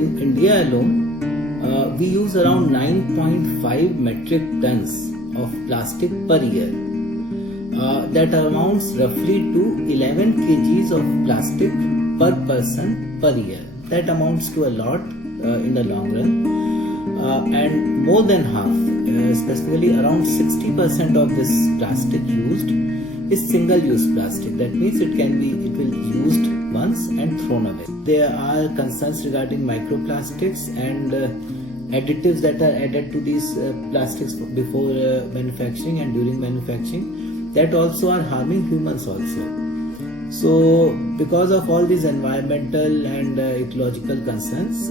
in India alone, we use around 9.5 metric tons of plastic per year. That amounts roughly to 11 kgs of plastic per person per year. That amounts to a lot in the long run. And more than half, specifically around 60% of this plastic used is single-use plastic. That means it will be used once and thrown away. There are concerns regarding microplastics and additives that are added to these plastics before manufacturing and during manufacturing that also are harming humans also. So because of all these environmental and ecological concerns,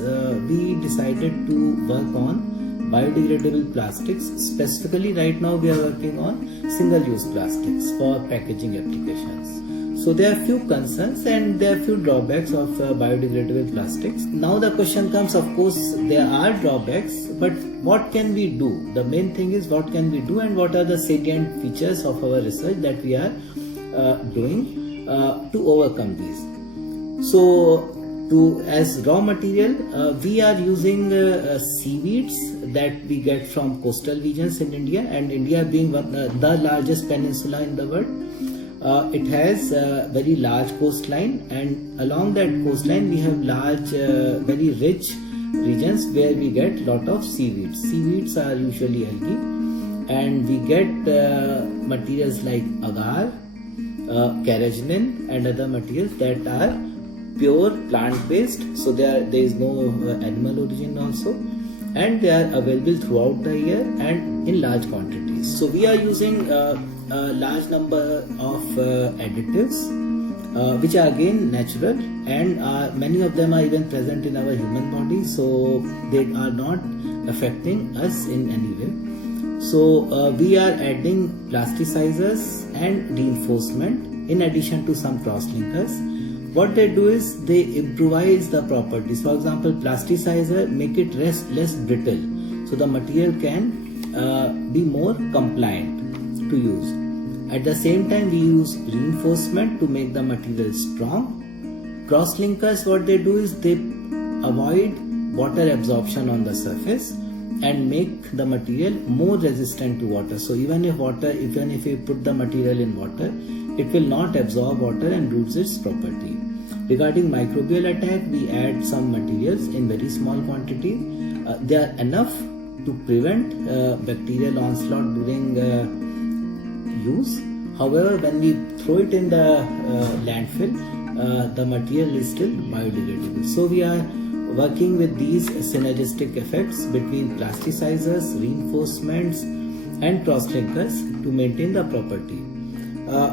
we decided to work on biodegradable plastics. Specifically right now we are working on single-use plastics for packaging applications. So there are few concerns and there are few drawbacks of biodegradable plastics. Now the question comes, of course there are drawbacks, but what can we do? The main thing is what can we do and what are the salient features of our research that we are doing to overcome these. So as raw material, we are using seaweeds that we get from coastal regions in India, and India being the largest peninsula in the world. It has a very large coastline, and along that coastline we have large, very rich regions where we get lot of seaweeds. Seaweeds are usually algae, and we get materials like agar, carrageenan and other materials that are pure plant-based, so there is no animal origin also, and they are available throughout the year and in large quantities. So we are using a large number of additives which are again natural, and many of them are even present in our human body, so they are not affecting us in any way. So we are adding plasticizers and reinforcement in addition to some cross-linkers. What they do is they improvise the properties. For example, plasticizer make it less brittle, so the material can be more compliant to use. At the same time, we use reinforcement to make the material strong. Cross-linkers, what they do is they avoid water absorption on the surface and make the material more resistant to water. So even if you put the material in water, it will not absorb water and lose its property. Regarding microbial attack, we add some materials in very small quantity. They are enough to prevent bacterial onslaught during use. However, when we throw it in the landfill, the material is still biodegradable. So we are working with these synergistic effects between plasticizers, reinforcements and cross-linkers to maintain the property.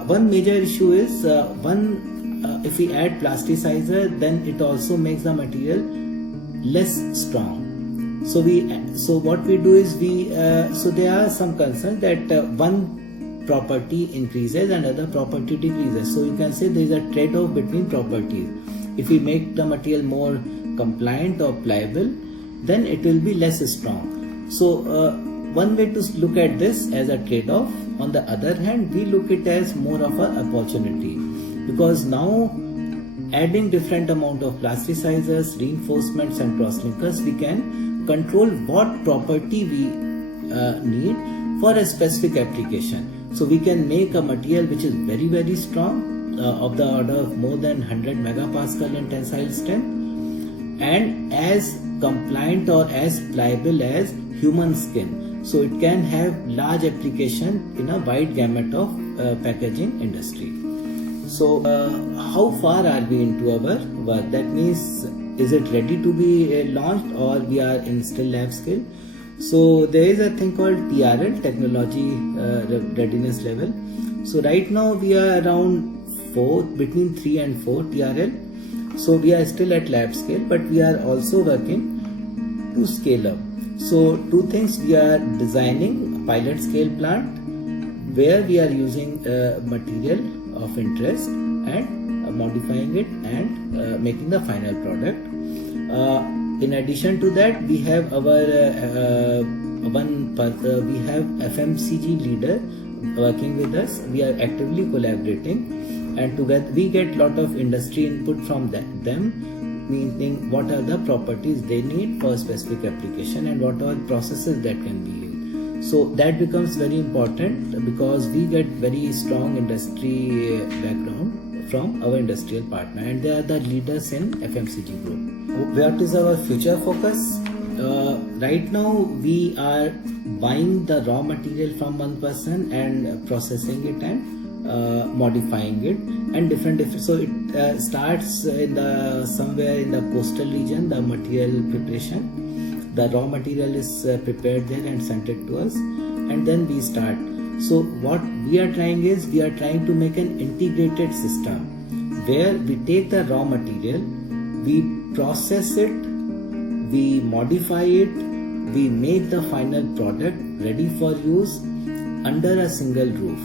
One major issue is if we add plasticizer, then it also makes the material less strong. So what we do is so there are some concerns that one property increases and other property decreases. So you can say there is a trade-off between properties. If we make the material more compliant or pliable, then it will be less strong. So one way to look at this as a trade-off. On the other hand, we look it as more of an opportunity, because now adding different amount of plasticizers, reinforcements and cross-linkers, we can control what property we need for a specific application. So we can make a material which is very, very strong, of the order of more than 100 megapascal in tensile strength, and as compliant or as pliable as human skin. So it can have large application in a wide gamut of packaging industry. So how far are we into our work? That means, is it ready to be launched or we are in still lab scale? So there is a thing called TRL, Technology Readiness Level. So right now we are around between 3 and 4 TRL. So we are still at lab scale, but we are also working to scale up. So two things: we are designing a pilot scale plant where we are using material of interest and modifying it and making the final product. In addition to that, we have our we have FMCG leader working with us. We are actively collaborating, and together we get lot of industry input from them. meaning what are the properties they need for a specific application and what are the processes that can be used. So that becomes very important because we get very strong industry background from our industrial partner, and they are the leaders in FMCG group. What is our future focus? Right now we are buying the raw material from one person and processing it and modifying it, and different so it starts in the somewhere in the coastal region, the material preparation, the raw material is prepared there and sent it to us, and then we start. So what we are trying is, we are trying to make an integrated system where we take the raw material, we process it, we modify it, we make the final product ready for use under a single roof.